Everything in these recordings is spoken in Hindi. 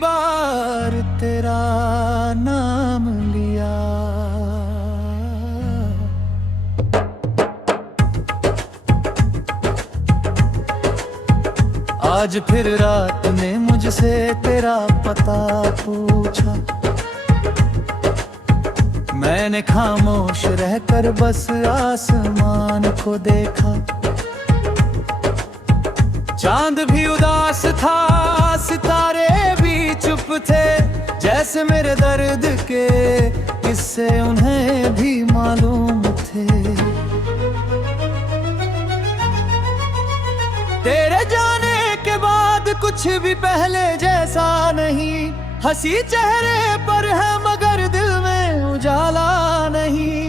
बार तेरा नाम लिया। आज फिर रात ने मुझसे तेरा पता पूछा। मैंने खामोश रहकर बस आसमान को देखा। चांद भी उदास था, सितारे भी चुप थे, जैसे मेरे दर्द के किस्से उन्हें भी मालूम थे। तेरे जाने के बाद कुछ भी पहले जैसा नहीं। हंसी चेहरे पर है मगर दिल में उजाला नहीं।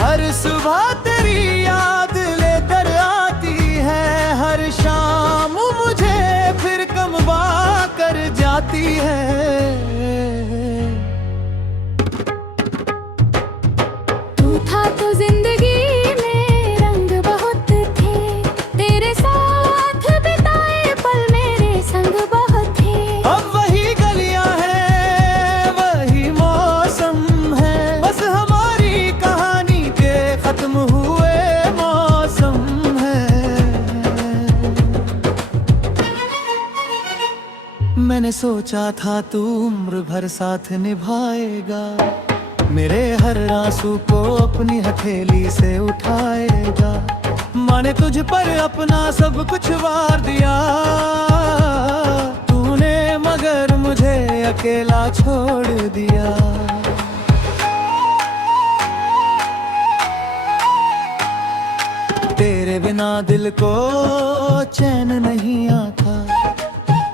हर सुबह तेरी याद लेकर आती है, हर शाम मुझे फिर कमबा कर जाती है। तू था तो जिंदगी में रंग बहुत थे, तेरे साथ बिताए पल मेरे संग बहुत थे। अब वही गलियां हैं, वही मौसम है, बस हमारी कहानी के खत्म हुए मौसम है। मैंने सोचा था तू उम्र भर साथ निभाएगा, मेरे हर आंसू को अपनी हथेली से उठाएगा। मैंने तुझ पर अपना सब कुछ वार दिया तूने, मगर मुझे अकेला छोड़ दिया। तेरे बिना दिल को चैन नहीं आता,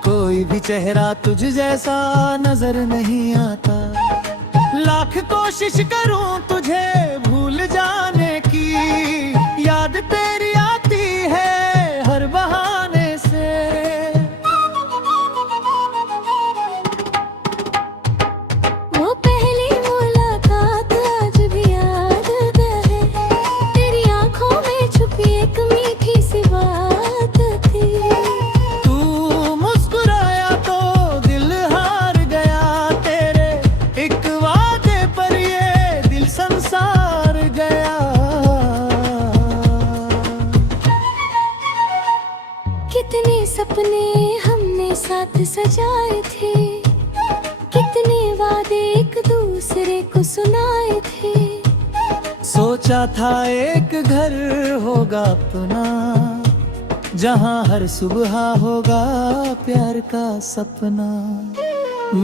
कोई भी चेहरा तुझ जैसा नजर नहीं आता। लाख कोशिश करूं तुझे भूल जाने की, याद तेरी आती है हर बहाने से। वो पहली मुलाकात आज भी याद है, तेरी आंखों में छुपी एक मीठी सी बात थी। तू मुस्कुराया तो दिल हार गया, तेरे एक वादे पर ये दिल संसार गया। कितने सपने हमने साथ सजाए थे, कितने वादे एक दूसरे को सुनाए थे। सोचा था एक घर होगा अपना, जहाँ हर सुबह होगा प्यार का सपना।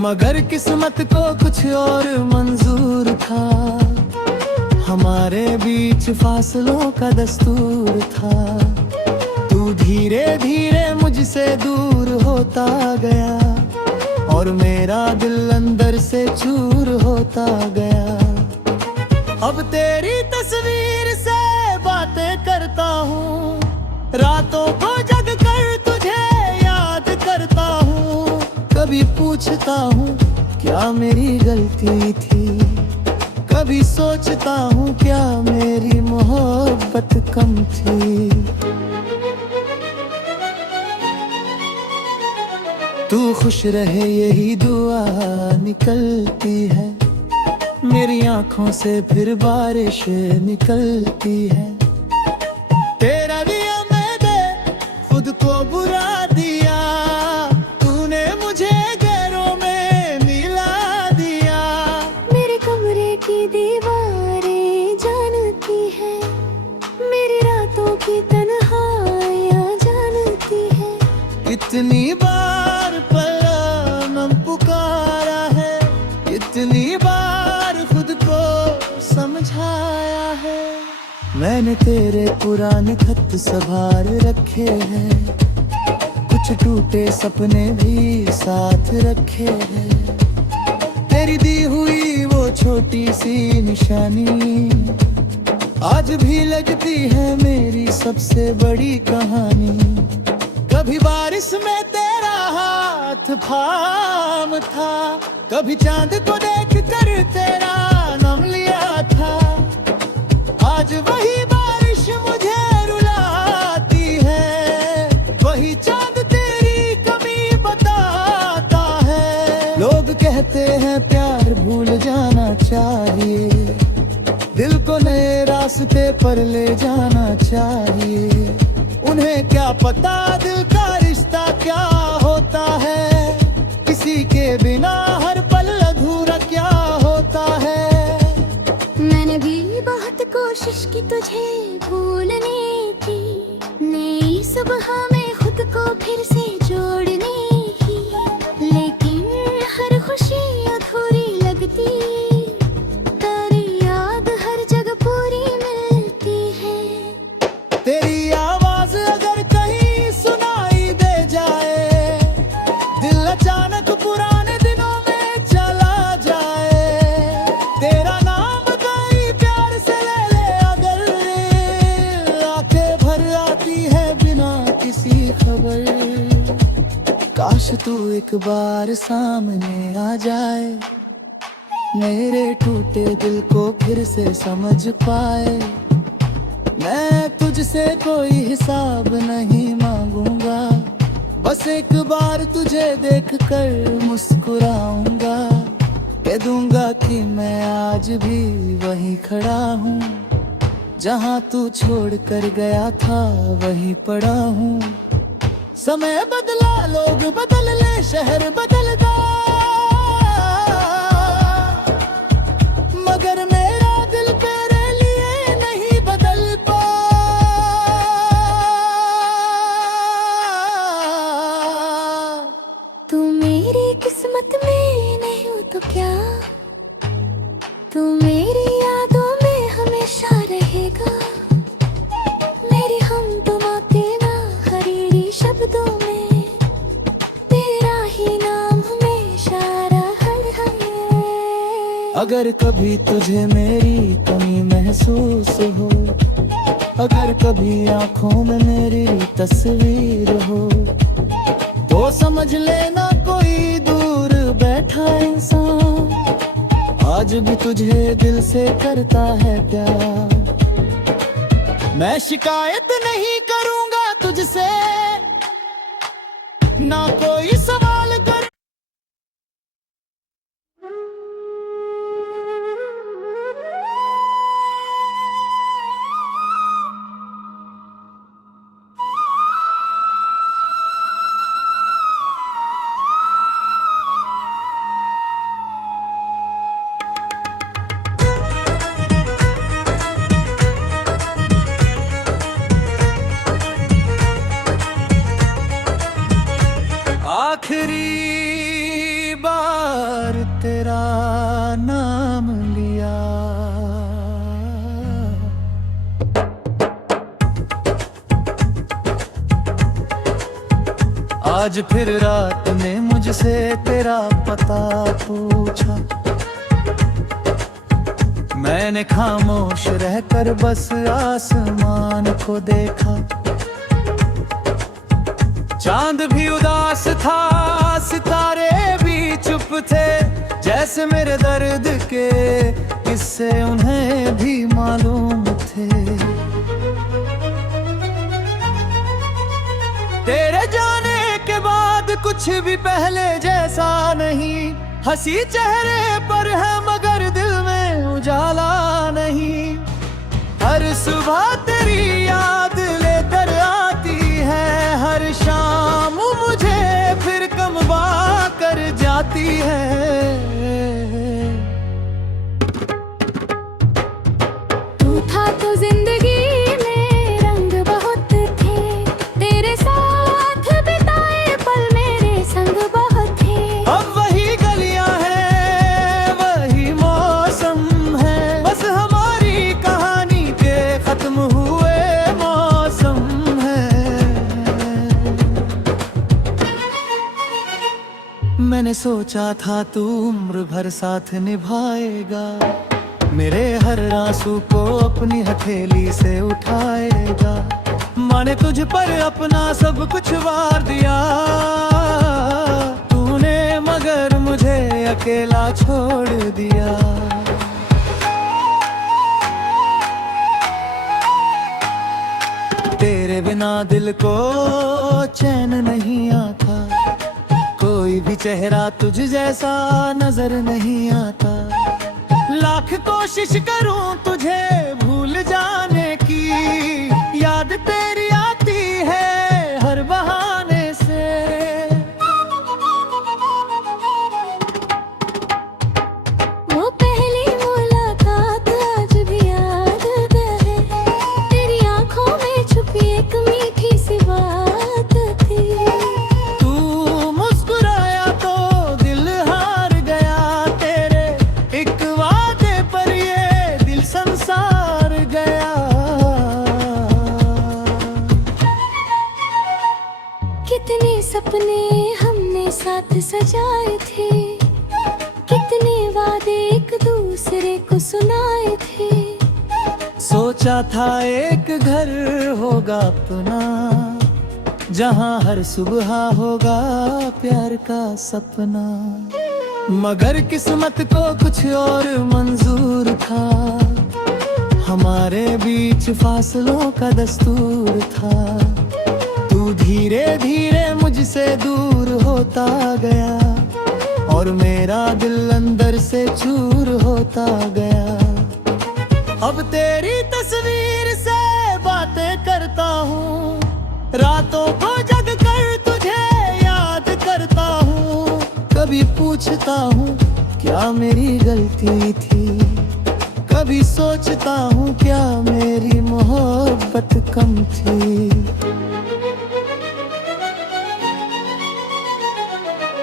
मगर किस्मत को कुछ और मंजूर था, हमारे बीच फासलों का दस्तूर था। तू धीरे धीरे मुझसे दूर होता गया, और मेरा दिल अंदर से चूर होता गया। अब तेरी तस्वीर से बातें करता हूँ, रातों को जग कर तुझे याद करता हूँ। कभी पूछता हूँ क्या मेरी गलती थी, कभी सोचता हूँ क्या मेरी मोहब्बत कम थी। तू खुश रहे यही दुआ निकलती है, मेरी आंखों से फिर बारिश निकलती है। तेरा दिया मैंने खुद को बुरा दिया, तूने मुझे गैरों में मिला दिया। मेरे कमरे की दीवारें जानती है, मेरी रातों की तन्हाइयाँ जानती है। इतनी बार पलम पुकारा है, इतनी बार खुद को समझाया है। मैंने तेरे पुराने खत संभाल रखे हैं, कुछ टूटे सपने भी साथ रखे हैं। तेरी दी हुई वो छोटी सी निशानी आज भी लगती है मेरी सबसे बड़ी कहानी। कभी बारिश में तेरा हाथ थाम था, कभी चांद को देख कर तेरा नाम लिया था। आज वही बारिश मुझे रुलाती है, वही चांद तेरी कमी बताता है। कहते हैं प्यार भूल जाना चाहिए, दिल को नए रास्ते पर ले जाना चाहिए। उन्हें क्या पता दिल का रिश्ता क्या होता है, किसी के बिना हर पल अधूरा क्या होता है। मैंने भी बहुत कोशिश की तुझे भूलने की, नई सुबह में खुद को फिर से जोड़ने की, लेकिन हर खुशी अधूरी लगती, तेरी याद हर जगह पूरी मिलती है। तेरी आवाज अगर कहीं सुनाई दे जाए, दिल अचानक पुराने दिनों में चला जाए। तेरा नाम कहीं प्यार से ले ले अगर, आंखें भर आती है बिना किसी खबर। काश तू एक बार सामने आ जाए, मेरे टूटे दिल को फिर से समझ पाए। मैं तुझसे कोई हिसाब नहीं मांगूंगा, बस एक बार तुझे देखकर मुस्कुराऊंगा। कह दूंगा कि मैं आज भी वहीं खड़ा हूँ, जहाँ तू छोड़ कर गया था वहीं पड़ा हूँ। समय बदला, लोग बदल ले, शहर बदल गया, मगर मेरा दिल तेरे लिए नहीं बदल पाया। तू मेरी किस्मत में नहीं हो तो क्या, तू मेरी यादों में हमेशा रहेगा। मेरी हमदमा तेरा हरीरी शब्दों में, तेरा ही नाम हमेशा रहा है। अगर कभी तुझे मेरी कमी महसूस हो, अगर कभी आंखों में मेरी तस्वीर हो, तो समझ लेना कोई दूर बैठा इंसान आज भी तुझे दिल से करता है प्यार। मैं शिकायत नहीं करूंगा तुझसे, ना कोई सवाल कर। आखिरी बार तेरा नाम लिया, आज फिर रात में मुझसे तेरा पता पूछा। मैंने खामोश रहकर बस आसमान को देखा, चांद भी उदास था, सितारे भी चुप थे, जैसे मेरे दर्द के किस्से उन्हें भी मालूम थे। तेरे जाने के बाद कुछ भी पहले जैसा नहीं, हंसी चेहरे पर है मगर दिल में उजाला नहीं। हर सुबह तेरी याद लेकर आती है, हर शाम मुझे फिर कमबा कर जाती है। तू था तो जिंदगी में रंग बहुत थे, तेरे साथ बिताए पल मेरे संग बहुत थे। अब वही गलियां हैं, वही मौसम है, बस हमारी कहानी के खत्म हुए मौसम है। मैंने सोचा था तू उम्र भर साथ निभाएगा, मेरे हर आंसू को अपनी हथेली से उठाएगा। मैंने तुझ पर अपना सब कुछ वार दिया तूने, मगर मुझे अकेला छोड़ दिया। तेरे बिना दिल को चैन नहीं आता, कोई कोई भी चेहरा तुझ जैसा नजर नहीं आता। लाख कोशिश करूं तुझे भूल जाने की, याद तेरी आती है हर बहाने से। वो पहली मुलाकात आज भी याद है, तेरी आंखों में छुपी एक मीठी सी बात थी। तू मुस्कुराया तो दिल हार गया, तेरे एक वादे पर ये दिल संसार गया। कितने सपने हमने साथ सजाए थे, कितने वादे एक दूसरे को सुनाए थे। सोचा था एक घर होगा अपना, जहां हर सुबह होगा प्यार का सपना। मगर किस्मत को कुछ और मंजूर था, हमारे बीच फासलों का दस्तूर था। तू धीरे धीरे मुझसे दूर होता गया, और मेरा दिल अंदर से चूर होता गया। अब तेरी तस्वीर से बातें करता हूँ, रातों को जग कर तुझे याद करता हूँ। कभी पूछता हूँ क्या मेरी गलती थी, कभी सोचता हूँ क्या मेरी मोहब्बत कम थी।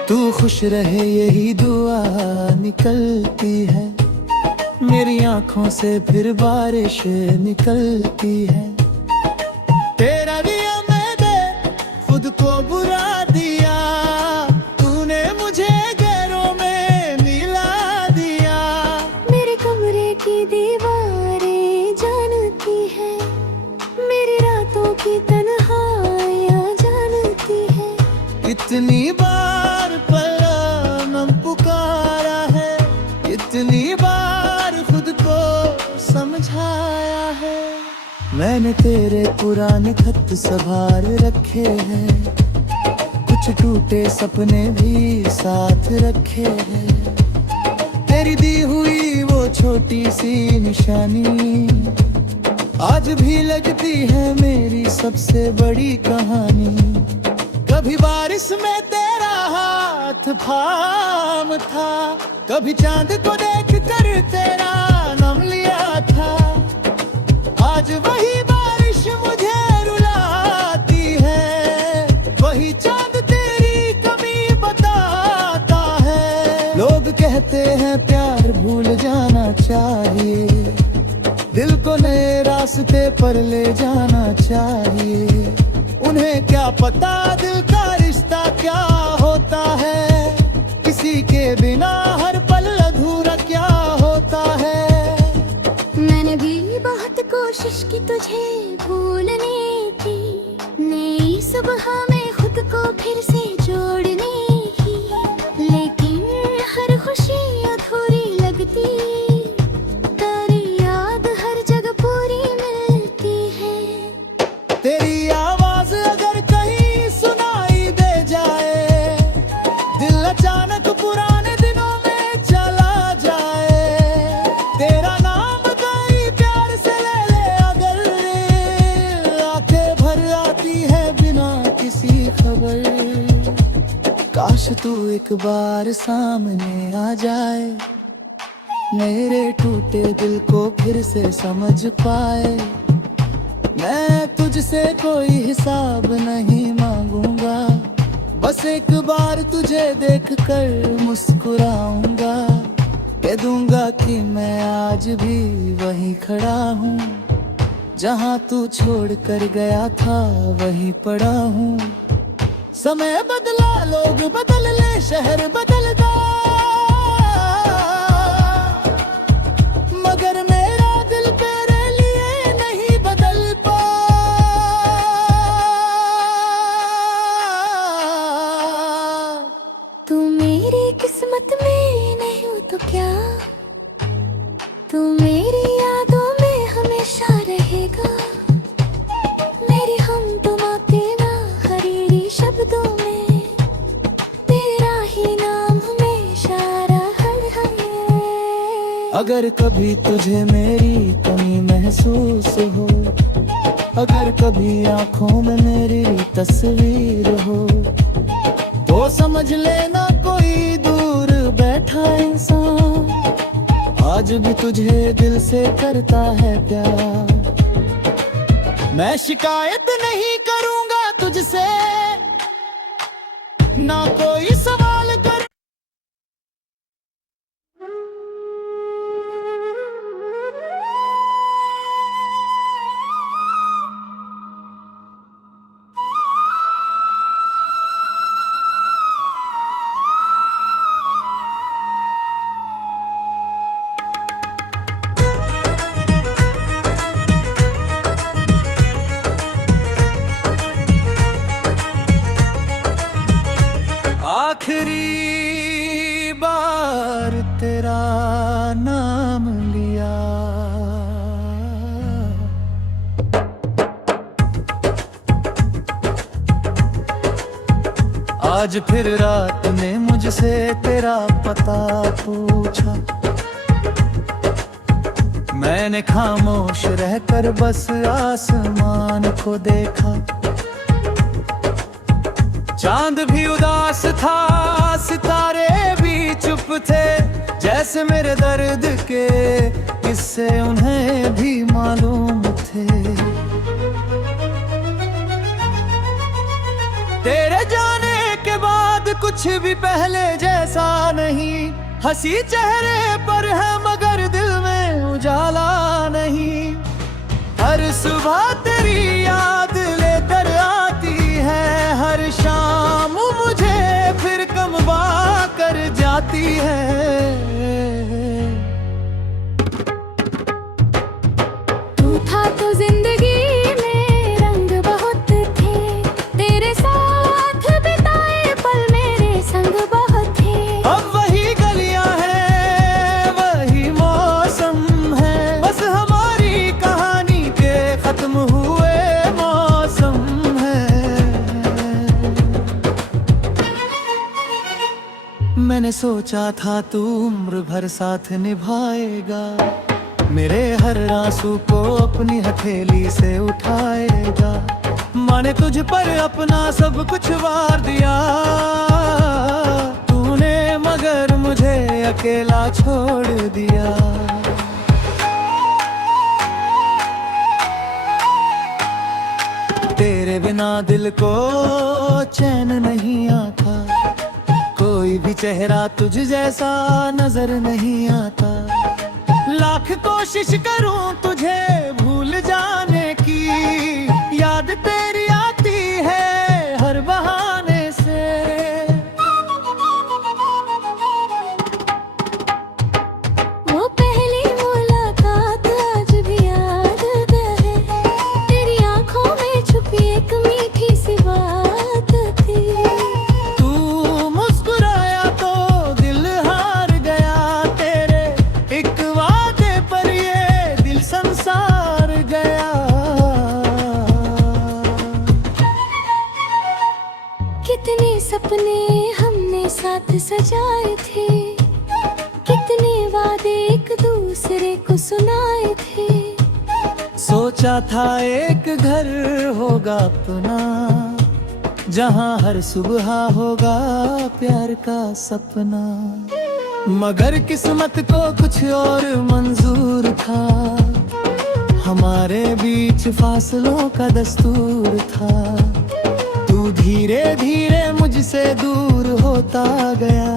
तू खुश रहे यही दुआ निकलती है, मेरी आंखों से फिर बारिश निकलती है। तेरा दिया मैंने खुद को बुरा दिया, तूने मुझे गैरों में मिला दिया। मेरे कमरे की दीवारें जानती है, मेरी रातों की तन्हाइयाँ जानती है। इतनी बार पलम पुकारा है, इतनी बार खुद को समझाया है। मैंने तेरे पुराने खत संभाल रखे हैं, कुछ टूटे सपने भी साथ रखे हैं। तेरी दी हुई वो छोटी सी निशानी आज भी लगती है मेरी सबसे बड़ी कहानी। कभी बारिश में तेरा हाथ थाम था, कभी चांद को देख कर तेरा नाम लिया था। आज वही बारिश मुझे रुलाती है, वही चांद तेरी कमी बताता है। लोग कहते हैं प्यार भूल जाना चाहिए, दिल को नए रास्ते पर ले जाना चाहिए। उन्हें क्या पता दिल का रिश्ता क्या होता है, किसी के बिना हर पल अधूरा क्या होता है। मैंने भी बहुत कोशिश की तुझे भूलने की, नई सुबह में खुद को फिर से जोड़ने की। लेकिन हर खुशी अधूरी लगती, तेरी याद हर जगह पूरी मिलती है। तेरी आवाज अगर कहीं सुनाई दे जाए, दिल अचानक पुराने दिनों में चला जाए। तेरा नाम कहीं प्यार से ले ले अगर, आंखें भर आती है बिना किसी खबर। काश तू एक बार सामने आ जाए, मेरे टूटे दिल को फिर से समझ पाए। मैं तुझसे कोई हिसाब नहीं मांगूंगा, बस एक बार तुझे देखकर मुस्कुराऊंगा। कह दूंगा कि मैं आज भी वहीं खड़ा हूँ, जहाँ तू छोड़ कर गया था वहीं पड़ा हूँ। समय बदला लोग बदल ले शहर बदल गया, मगर मेरा दिल तेरे लिए नहीं बदल पाया। तू मेरी किस्मत में नहीं हो तो क्या, तू मेरी यादों में हमेशा रहेगा। मेरी हम तुम तेरा हरीरी शब्दों में तेरा अगर कभी तुझे मेरी कमी महसूस हो, अगर कभी आंखों में मेरी तस्वीर हो, तो समझ लेना कोई दूर बैठा इंसान आज भी तुझे दिल से करता है प्यार। मैं शिकायत नहीं करूंगा तुझसे, ना कोई सवाल कर। आखिरी बार तेरा नाम लिया, आज फिर रात में मुझसे तेरा पता पूछा। मैंने खामोश रहकर बस आसमान को देखा। चांद भी उदास था, सितारे भी चुप थे, जैसे मेरे दर्द के किस्से उन्हें भी मालूम थे। तेरे जाने के बाद कुछ भी पहले जैसा नहीं, हंसी चेहरे पर है मगर दिल में उजाला नहीं। हर सुबह तेरी याद लेकर आती है, हर शाम मुझे फिर कमबा कर जाती है। तू था तो जिंदगी में रंग बहुत थे, तेरे साथ बिताए पल मेरे संग बहुत थे। अब वही गलियां हैं, वही मौसम है, बस हमारी कहानी के खत्म हुए मौसम है। मैंने सोचा था तू उम्र भर साथ निभाएगा, मेरे हर आंसू को अपनी हथेली से उठाएगा। मैंने तुझ पर अपना सब कुछ वार दिया तूने, मगर मुझे अकेला छोड़ दिया। तेरे बिना दिल को चैन नहीं आता, कोई भी चेहरा तुझ जैसा नजर नहीं आता। लाख कोशिश करूं तुझे भूल जाने की, याद तेरी आती है हर बहाने से। वो पहली मुलाकात आज भी याद है, तेरी आंखों में छुपी एक मीठी सी बात थी। तू मुस्कुराया तो दिल हार गया, तेरे एक वादे पर ये दिल संसार गया। कितने सपने हमने साथ सजाए थे, कितने वादे एक दूसरे को सुनाए थे। सोचा था एक घर होगा अपना, जहाँ हर सुबह होगा प्यार का सपना। मगर किस्मत को कुछ और मंजूर था, हमारे बीच फासलों का दस्तूर था। तू धीरे धीरे मुझसे दूर होता गया,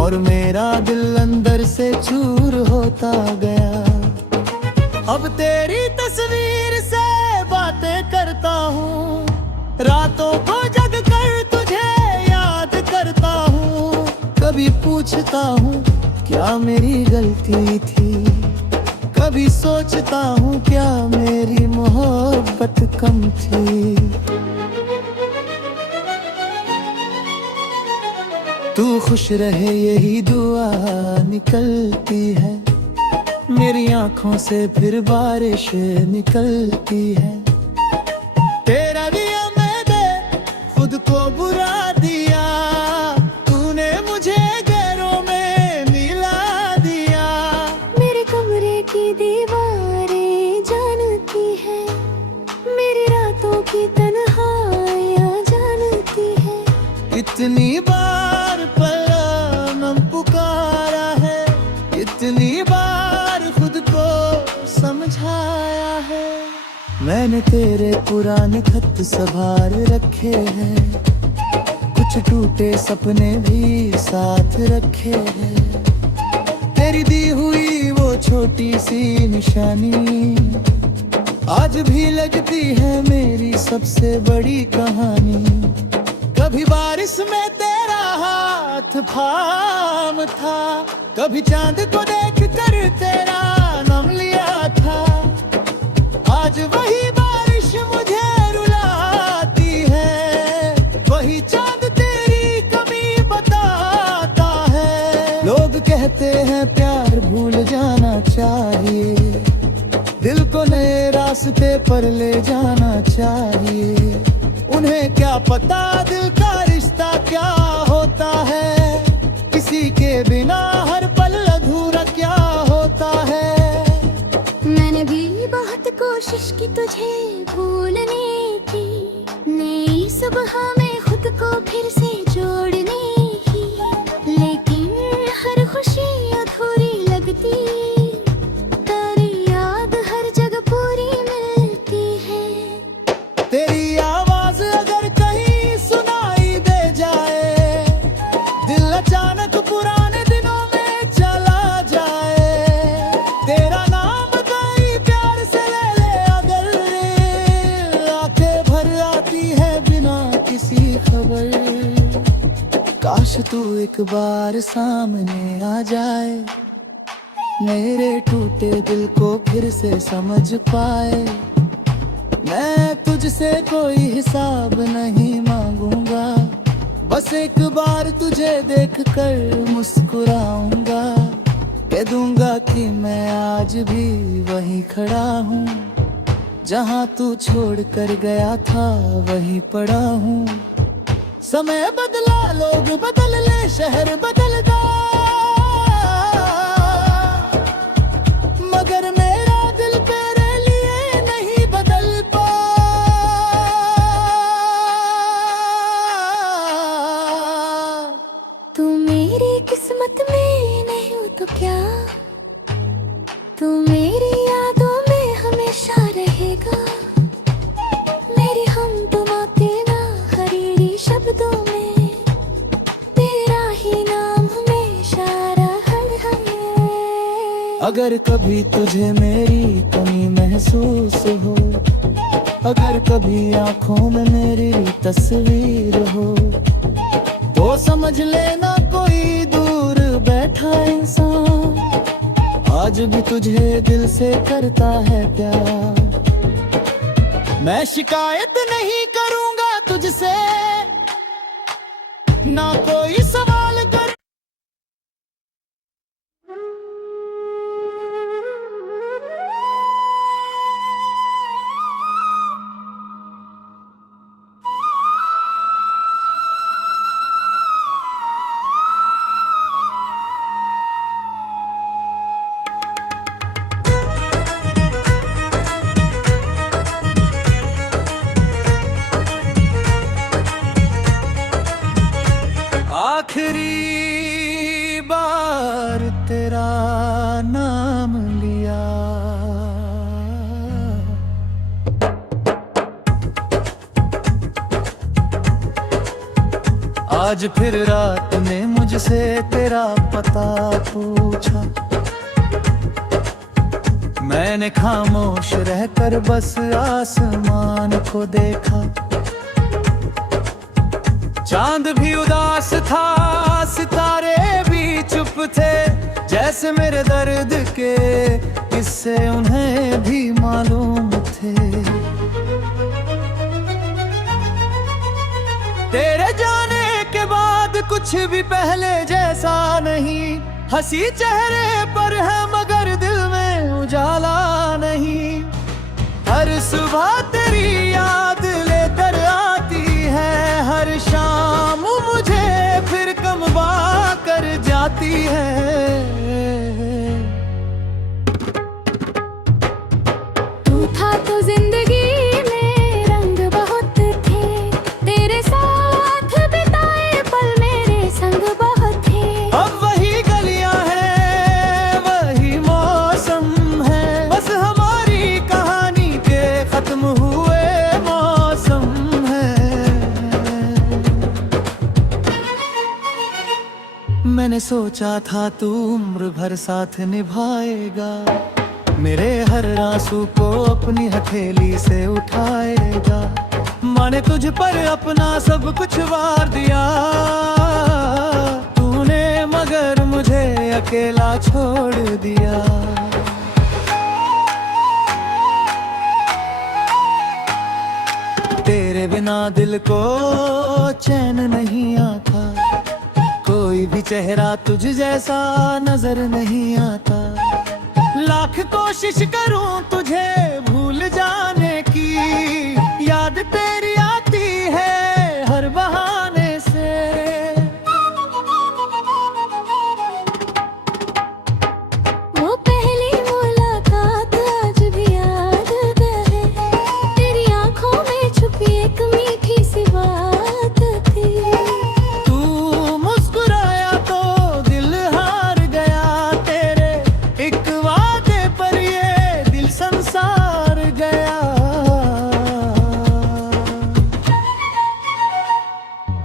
और मेरा दिल अंदर से चूर होता गया। अब तेरी तस्वीर से बातें करता हूँ, रातों को जग कर तुझे याद करता हूँ। कभी पूछता हूँ क्या मेरी गलती थी, कभी सोचता हूँ क्या मेरी मोहब्बत कम थी। तू खुश रहे यही दुआ निकलती है, मेरी आंखों से फिर बारिश निकलती है। तेरा दिया मैंने खुद को बुरा दिया, तूने मुझे गैरों में मिला दिया। मैंने तेरे पुराने खत संभाल रखे हैं, कुछ टूटे सपने भी साथ रखे हैं। तेरी दी हुई वो छोटी सी निशानी आज भी लगती है मेरी सबसे बड़ी कहानी। कभी बारिश में तेरा हाथ थाम था, कभी चांद को देख कर तेरा नाम लिया था। आज वही बारिश मुझे रुलाती है, वही चांद तेरी कमी बताता है। लोग कहते हैं प्यार भूल जाना चाहिए, दिल को नए रास्ते पर ले जाना चाहिए। उन्हें क्या पता दिल का रिश्ता क्या होता है, किसी के बिना हर पल अधूरा क्या होता है। मैंने भी बहुत कोशिश की तुझे भूलने की, नई सुबह में खुद को फिर से जोड़ने की, लेकिन हर खुशी अधूरी लगती। तेरी याद हर जगह पूरी मिलती है। तेरी आवाज अगर कहीं सुनाई दे जाए, दिल अचानक पुराने दिनों में चला जाए। तेरा नाम कहीं प्यार से ले ले अगर, आंखें भर आती है बिना किसी खबर। काश तू एक बार सामने आ जाए, मेरे टूटे दिल को फिर से समझ पाए। मैं तुझसे कोई हिसाब नहीं मांगूंगा, बस एक बार तुझे देखकर मुस्कुराऊंगा। कह दूंगा कि मैं आज भी वहीं खड़ा हूँ, जहाँ तू छोड़ कर गया था वहीं पड़ा हूँ। समय बदला लोग बदल ले शहर बदल गया, मगर मेरा दिल तेरे लिए नहीं बदल पाया। तू मेरी किस्मत में नहीं हो तो क्या, तू मेरी यादों में हमेशा रहेगा। मेरी हमदमा तेरा हरीरी शब्दों में, तेरा ही नाम हमेशा रहेगा। अगर कभी तुझे मेरी कमी महसूस हो, अगर कभी आंखों में मेरी तस्वीर हो, तो समझ लेना कोई दूर बैठा इंसान आज भी तुझे दिल से करता है प्यार। मैं शिकायत नहीं करूंगा तुझसे, ना कोई सवाल कर। आखिरी बार तेरा नाम लिया, आज फिर रात में मुझसे तेरा पता पूछा। मैंने खामोश रहकर बस आसमान को देखा। चांद भी उदास था, सितारे भी चुप थे, जैसे मेरे दर्द के किस्से उन्हें भी मालूम थे। तेरे जाने के बाद कुछ भी पहले जैसा नहीं, हंसी चेहरे पर है मगर दिल में उजाला नहीं। हर सुबह तेरी याद लेकर आती है, हर शाम मुझे फिर कमबा कर जाती है। तू था तो जिंदगी में रंग बहुत थे, तेरे साथ बिताए पल मेरे संग बहुत थे। अब वही गलियां हैं, वही मौसम है, बस हमारी कहानी के खत्म मैंने सोचा था तू उम्र भर साथ निभाएगा, मेरे हर आंसू को अपनी हथेली से उठाएगा। मैंने तुझ पर अपना सब कुछ वार दिया तूने, मगर मुझे अकेला छोड़ दिया। तेरे बिना दिल को चैन नहीं आता, कोई भी चेहरा तुझ जैसा नजर नहीं आता। लाख कोशिश करूं तुझे भूल जाने की, याद तेरी आती है हर बहाने से। वो पहली मुलाकात आज भी याद है, तेरी आंखों में छुपी एक मीठी सी बात थी। तू मुस्कुराया तो दिल हार गया, तेरे एक वादे पर ये दिल संसार गया।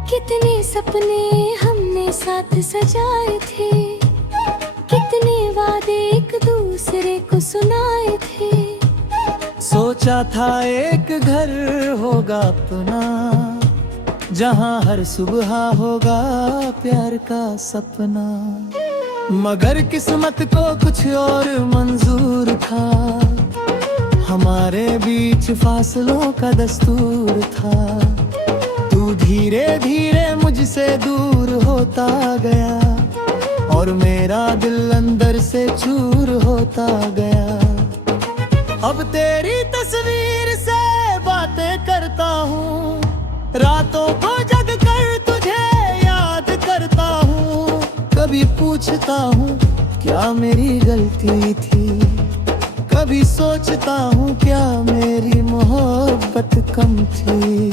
कितने सपने हमने साथ सजाए थे, कितने वादे एक दूसरे को सुनाए थे। सोचा था एक घर होगा अपना, जहाँ हर सुबह होगा प्यार का सपना। मगर किस्मत को कुछ और मंजूर था, हमारे बीच फासलों का दस्तूर था। तू धीरे धीरे मुझसे दूर होता गया, और मेरा दिल अंदर से चूर होता गया। अब तेरी तस्वीर से बातें करता हूँ, रातों को जग कर तुझे याद करता हूँ। कभी पूछता हूँ क्या मेरी गलती थी, कभी सोचता हूँ क्या मेरी मोहब्बत कम थी।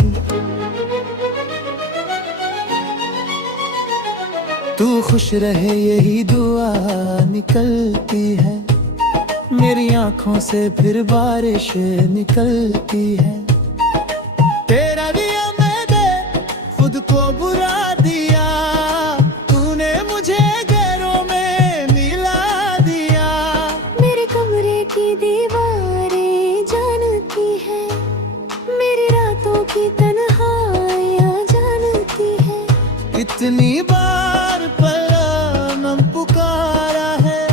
तू खुश रहे यही दुआ निकलती है, मेरी आंखों से फिर बारिश निकलती है। तेरा दिया मैंने खुद को बुरा दिया, तूने मुझे गैरों में मिला दिया। मेरे कमरे की दीवारें जानती है, मेरी रातों की तन्हाइयाँ जानती है। इतनी बार पलम पुकारा है,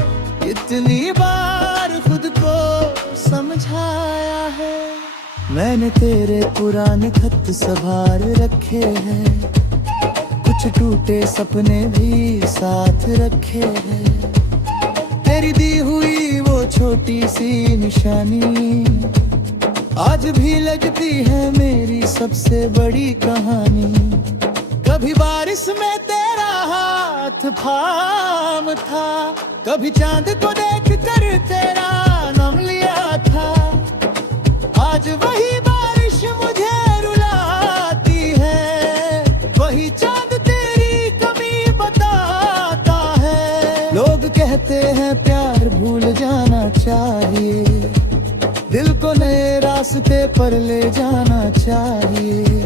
इतनी बार खुद को समझाया है। मैंने तेरे पुराने खत संभाल रखे हैं, कुछ टूटे सपने भी साथ रखे हैं। तेरी दी हुई वो छोटी सी निशानी आज भी लगती है मेरी सबसे बड़ी कहानी। कभी बारिश में तेरा हाथ थाम था, कभी चांद को देख कर तेरा नाम लिया था। आज वही बारिश मुझे रुलाती है, वही चांद तेरी कमी बताता है। लोग कहते हैं प्यार भूल जाना चाहिए, दिल को नए रास्ते पर ले जाना चाहिए।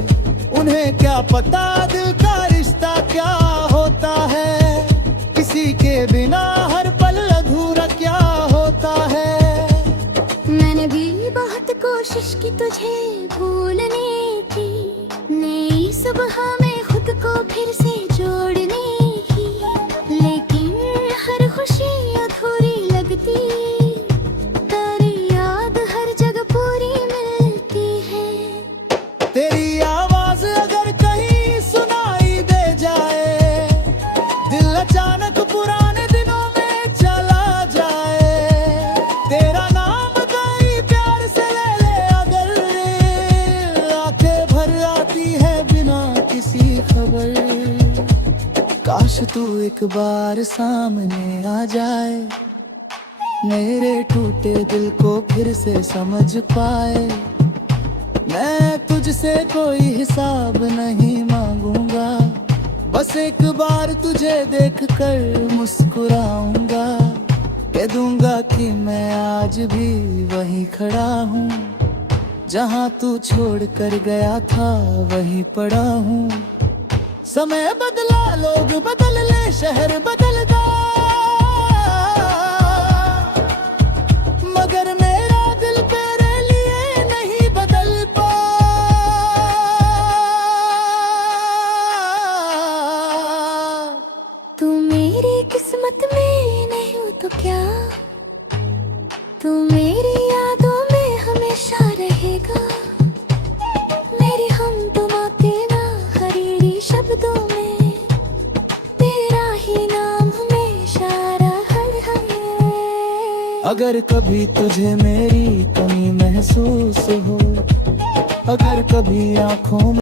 उन्हें क्या पता दिल का रिश्ता क्या होता है, किसी के बिना हर पल अधूरा क्या होता है। मैंने भी बहुत कोशिश की तुझे भूलने की, नई सुबह में खुद को फिर से जोड़ने की। लेकिन हर खुशी अधूरी लगती, तेरी याद हर जगह पूरी मिलती है। तेरी आवाज अगर कहीं सुनाई दे जाए, दिल अचानक पुराने दिनों में चला जाए। तेरा नाम कहीं प्यार से ले ले अगर, आंखें भर आती है बिना किसी खबर। काश तू एक बार सामने आ जाए, मेरे टूटे दिल को फिर से समझ पाए। मैं तुझसे कोई हिसाब नहीं मांगूंगा, बस एक बार तुझे देखकर मुस्कुराऊंगा। कह दूंगा कि मैं आज भी वहीं खड़ा हूँ, जहाँ तू छोड़ कर गया था वहीं पड़ा हूँ। समय बदला, लोग बदल ले, शहर बदल गया, मगर मेरा दिल तेरे लिए नहीं बदल पाया। तू मेरी किस्मत में नहीं हो तो क्या, तू मेरी यादों में हमेशा रहेगा। मेरी हमदमा तेरा हरीरी शब्दों में, तेरा ही नाम हमेशा रहा है। अगर कभी तुझे मेरी कमी महसूस हो, अगर कभी आंखों में